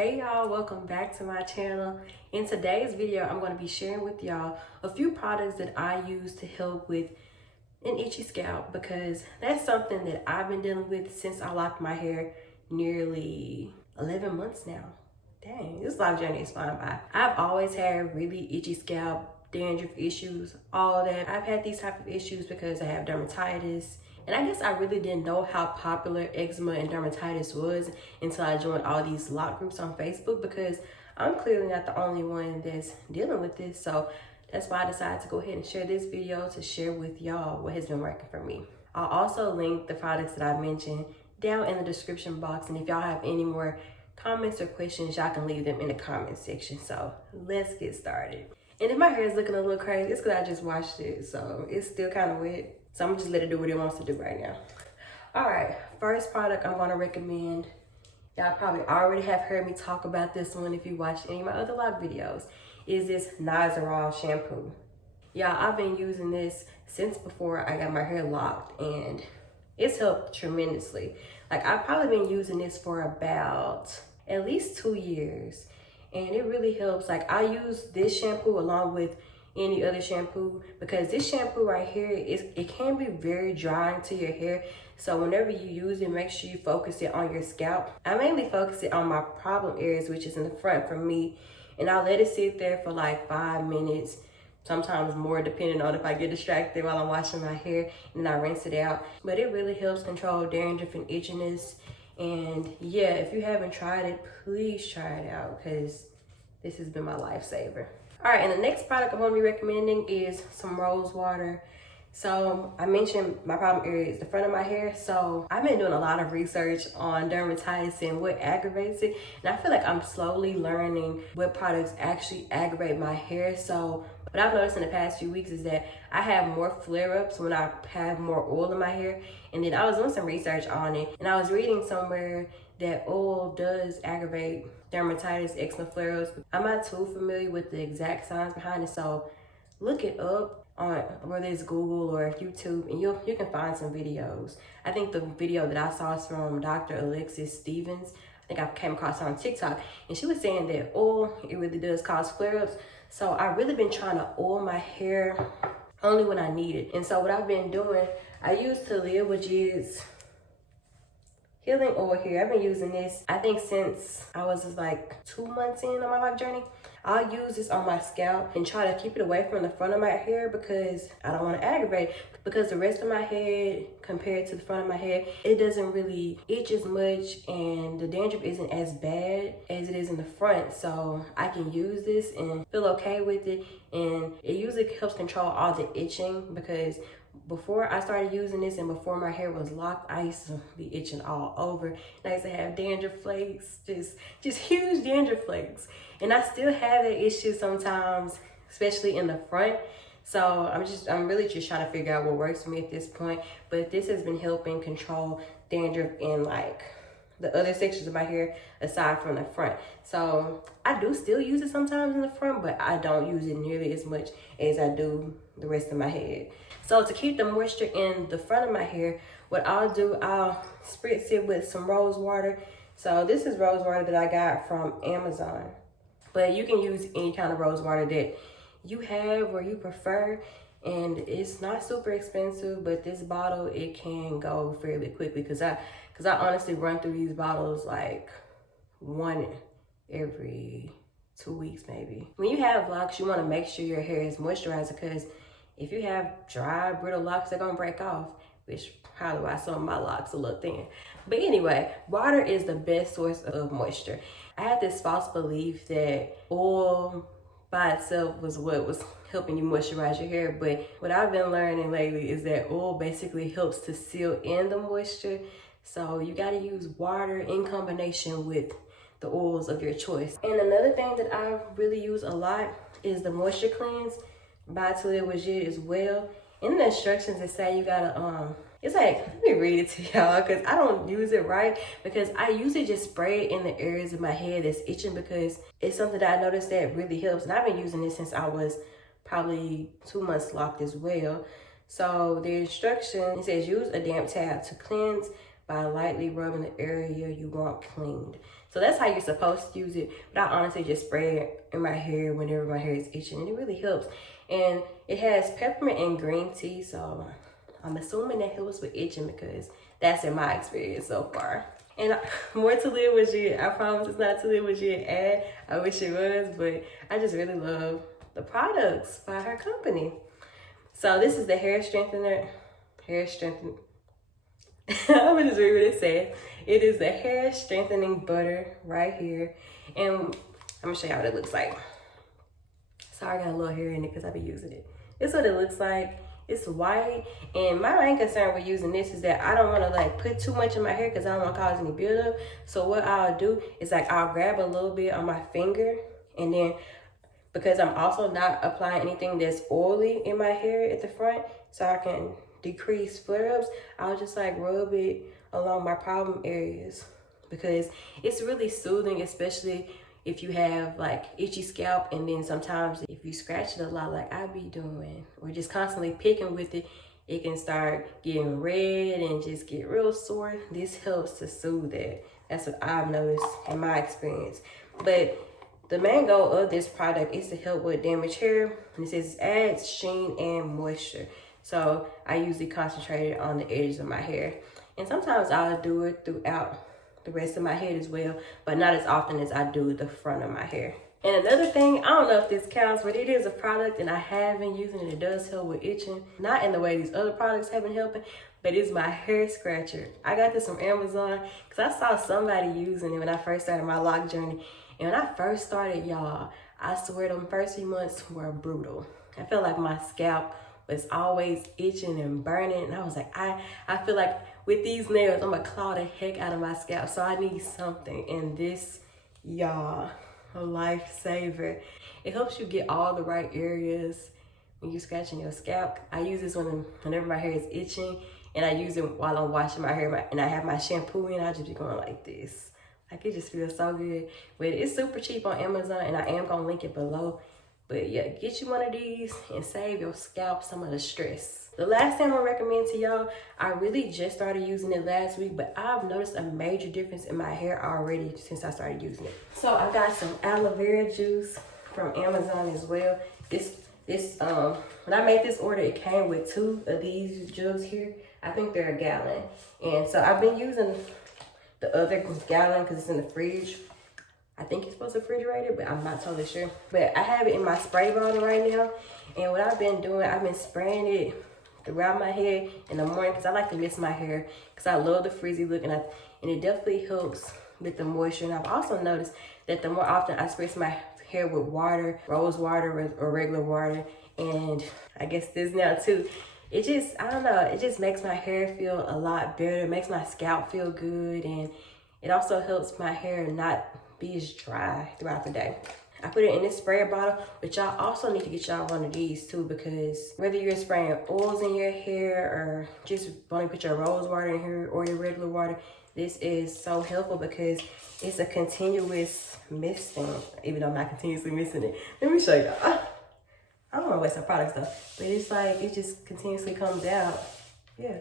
Hey y'all, welcome back to my channel. In today's video, I'm going to be sharing with y'all a few products that I use to help with an itchy scalp, because that's something that I've been dealing with since I locked my hair nearly 11 months now. Dang, this life journey is flying by. I've always had really itchy scalp, dandruff issues, all that. I've had these type of issues because I have dermatitis. And I guess I really didn't know how popular eczema and dermatitis was until I joined all these Locs groups on Facebook, because I'm clearly not the only one that's dealing with this. So that's why I decided to go ahead and share this video to share with y'all what has been working for me. I'll also link the products that I mentioned down in the description box. And if y'all have any more comments or questions, y'all can leave them in the comment section. So let's get started. And if my hair is looking a little crazy, it's because I just washed it. So it's still kind of wet. So I'm gonna just let it do what it wants to do right now. All right, first product I'm gonna recommend. Y'all probably already have heard me talk about this one if you watched any of my other Locs videos, is this Nizoral shampoo. Y'all, I've been using this since before I got my hair locked, and it's helped tremendously. Like, I've probably been using this for about at least 2 years, and it really helps. Like, I use this shampoo along with any other shampoo, because this shampoo right here it can be very drying to your hair. So whenever you use it, make sure you focus it on your scalp. I mainly focus it on my problem areas, which is in the front for me, and I'll let it sit there for like 5 minutes, sometimes more, depending on if I get distracted while I'm washing my hair, and then I rinse it out. But it really helps control dandruff and itchiness. And yeah, if you haven't tried it, please try it out, because this has been my lifesaver. All right, and the next product I'm going to be recommending is some rose water. So I mentioned my problem area is the front of my hair. So I've been doing a lot of research on dermatitis and what aggravates it. And I feel like I'm slowly learning what products actually aggravate my hair. So what I've noticed in the past few weeks is that I have more flare-ups when I have more oil in my hair. And then I was doing some research on it, and I was reading somewhere that oil does aggravate dermatitis, eczema flare-ups. I'm not too familiar with the exact science behind it, so look it up on whether it's Google or YouTube, and you can find some videos. I think the video that I saw is from Dr. Alexis Stevens. I think I came across her on TikTok, and she was saying that oil, it really does cause flare-ups. So I've really been trying to oil my hair only when I need it. And so what I've been doing, I use Talia, which is healing oil here. I've been using this, I think, since I was like 2 months in on my life journey. I'll use this on my scalp and try to keep it away from the front of my hair, because I don't want to aggravate. Because the rest of my head, compared to the front of my head, it doesn't really itch as much, and the dandruff isn't as bad as it is in the front. So I can use this and feel okay with it, and it usually helps control all the itching, because before I started using this and before my hair was locked, I used to be itching all over. And I used to have dandruff flakes, just huge dandruff flakes. And I still have that issue sometimes, especially in the front. So I'm really just trying to figure out what works for me at this point. But this has been helping control dandruff in like the other sections of my hair aside from the front. So I do still use it sometimes in the front, but I don't use it nearly as much as I do the rest of my head. So to keep the moisture in the front of my hair, what I'll do, I'll spritz it with some rose water. So this is rose water that I got from Amazon, but you can use any kind of rose water that you have or you prefer. And it's not super expensive, but this bottle, it can go fairly quickly, because I honestly run through these bottles like one every 2 weeks maybe. When you have locks, you want to make sure your hair is moisturized, because if you have dry, brittle locks, they're gonna break off, which probably why some of my locks are a little thin. But anyway, water is the best source of moisture. I had this false belief that oil by itself was what was helping you moisturize your hair, but what I've been learning lately is that oil basically helps to seal in the moisture. So you gotta use water in combination with the oils of your choice. And another thing that I really use a lot is the Moisture Cleanse by Talia as well. In the instructions, it say you gotta it's like, let me read it to y'all, because I don't use it right, because I usually just spray it in the areas of my head that's itching, because it's something that I noticed that really helps. And I've been using this since I was probably 2 months locked as well. So the instruction, it says use a damp towel to cleanse by lightly rubbing the area you want cleaned. So that's how you're supposed to use it. But I honestly just spray it in my hair whenever my hair is itching, and it really helps. And it has peppermint and green tea, so I'm assuming that helps with itching because that's in my experience so far. And more to live with you. I promise it's not to live with you ad. I wish it was, but I just really love the products by her company. So this is the hair strengthener. I'm gonna just read what it says. It is the hair strengthening butter right here. And I'm gonna show you what it looks like. Sorry, I got a little hair in it because I be using it. This is what it looks like. It's white, and my main concern with using this is that I don't want to like put too much in my hair because I don't want to cause any buildup. So what I'll do is like I'll grab a little bit on my finger, and then because I'm also not applying anything that's oily in my hair at the front, so I can decrease flare-ups, I'll just like rub it along my problem areas because it's really soothing, especially if you have like itchy scalp, and then sometimes if you scratch it a lot like I be doing, or just constantly picking with it, it can start getting red and just get real sore. This helps to soothe that. That's what I've noticed in my experience. But the main goal of this product is to help with damaged hair. And it says adds sheen and moisture. So I usually concentrate it on the edges of my hair. And sometimes I'll do it throughout the rest of my head as well, but not as often as I do the front of my hair. And another thing, I don't know if this counts, but it is a product and I have been using it. It does help with itching. Not in the way these other products have been helping, but it's my hair scratcher. I got this from Amazon because I saw somebody using it when I first started my lock journey. And when I first started, y'all, I swear them first few months were brutal. I felt like my scalp was always itching and burning. And I was like, I feel like with these nails, I'm gonna claw the heck out of my scalp. So I need something. And this, y'all, a lifesaver. It helps you get all the right areas when you're scratching your scalp. I use this whenever my hair is itching, and I use it while I'm washing my hair, and I have my shampoo in. I just be going like this. Like, it just feels so good. But it's super cheap on Amazon, and I am gonna link it below. But yeah, get you one of these and save your scalp some of the stress. The last thing I'm gonna recommend to y'all, I really just started using it last week, but I've noticed a major difference in my hair already since I started using it. So I got some aloe vera juice from Amazon as well. When I made this order, it came with 2 of these jugs here. I think they're a gallon. And so I've been using the other gallon because it's in the fridge. I think it's supposed to refrigerate it, but I'm not totally sure. But I have it in my spray bottle right now. And what I've been doing, I've been spraying it throughout my hair in the morning because I like to mist my hair because I love the frizzy look, and it definitely helps with the moisture. And I've also noticed that the more often I spray my hair with water, rose water or regular water, and I guess this now too, it just, I don't know, it just makes my hair feel a lot better. It makes my scalp feel good, and it also helps my hair not be as dry throughout the day. I put it in this sprayer bottle, but y'all also need to get y'all one of these too, because whether you're spraying oils in your hair or just want to put your rose water in here or your regular water, this is so helpful because it's a continuous misting, even though I'm not continuously missing it. Let me show y'all. I don't want to waste my products though, but it's like, it just continuously comes out. Yeah,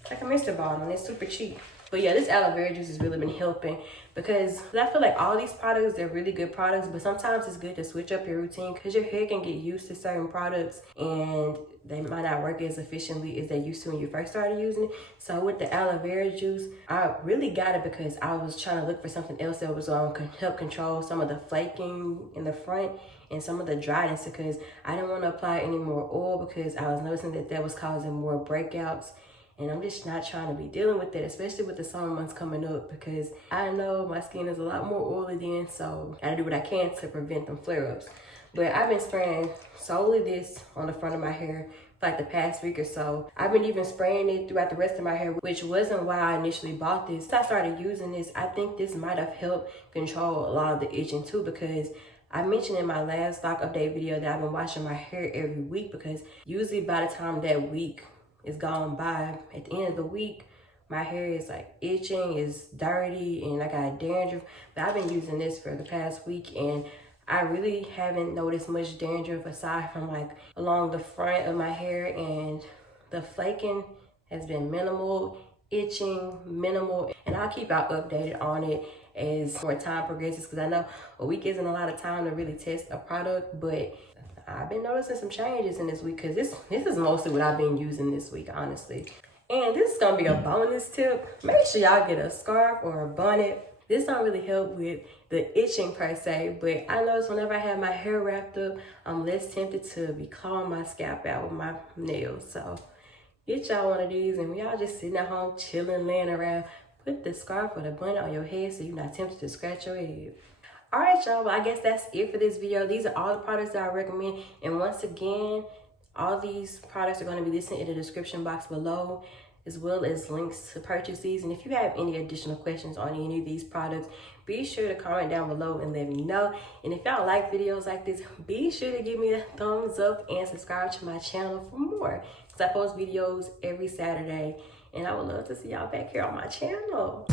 it's like a mister bottle, and it's super cheap. But yeah, this aloe vera juice has really been helping because I feel like all these products, they're really good products, but sometimes it's good to switch up your routine because your hair can get used to certain products and they might not work as efficiently as they used to when you first started using it. So with the aloe vera juice, I really got it because I was trying to look for something else that was going to help control some of the flaking in the front and some of the dryness, because I didn't want to apply any more oil because I was noticing that was causing more breakouts. And I'm just not trying to be dealing with that, especially with the summer months coming up, because I know my skin is a lot more oily then, so I do what I can to prevent them flare-ups. But I've been spraying solely this on the front of my hair for like the past week or so. I've been even spraying it throughout the rest of my hair, which wasn't why I initially bought this. Since I started using this, I think this might have helped control a lot of the itching too, because I mentioned in my last stock update video that I've been washing my hair every week, because usually by the time that week is gone by, at the end of the week, my hair is like itching, is dirty, and I got dandruff. But I've been using this for the past week, and I really haven't noticed much dandruff aside from like along the front of my hair, and the flaking has been minimal, itching minimal, and I'll keep y'all updated on it as more time progresses, because I know a week isn't a lot of time to really test a product, but I've been noticing some changes in this week, because this is mostly what I've been using this week, honestly. And this is gonna be a bonus tip. Make sure y'all get a scarf or a bonnet. This don't really help with the itching per se, but I notice whenever I have my hair wrapped up, I'm less tempted to be clawing my scalp out with my nails. So get y'all one of these, and when y'all just sitting at home chilling, laying around, put the scarf or the bonnet on your head so you're not tempted to scratch your head. All right, y'all, well, I guess that's it for this video. These are all the products that I recommend, and once again, all these products are going to be listed in the description box below, as well as links to purchase these. And if you have any additional questions on any of these products, be sure to comment down below and let me know. And if y'all like videos like this, be sure to give me a thumbs up and subscribe to my channel for more, because I post videos every Saturday, and I would love to see y'all back here on my channel.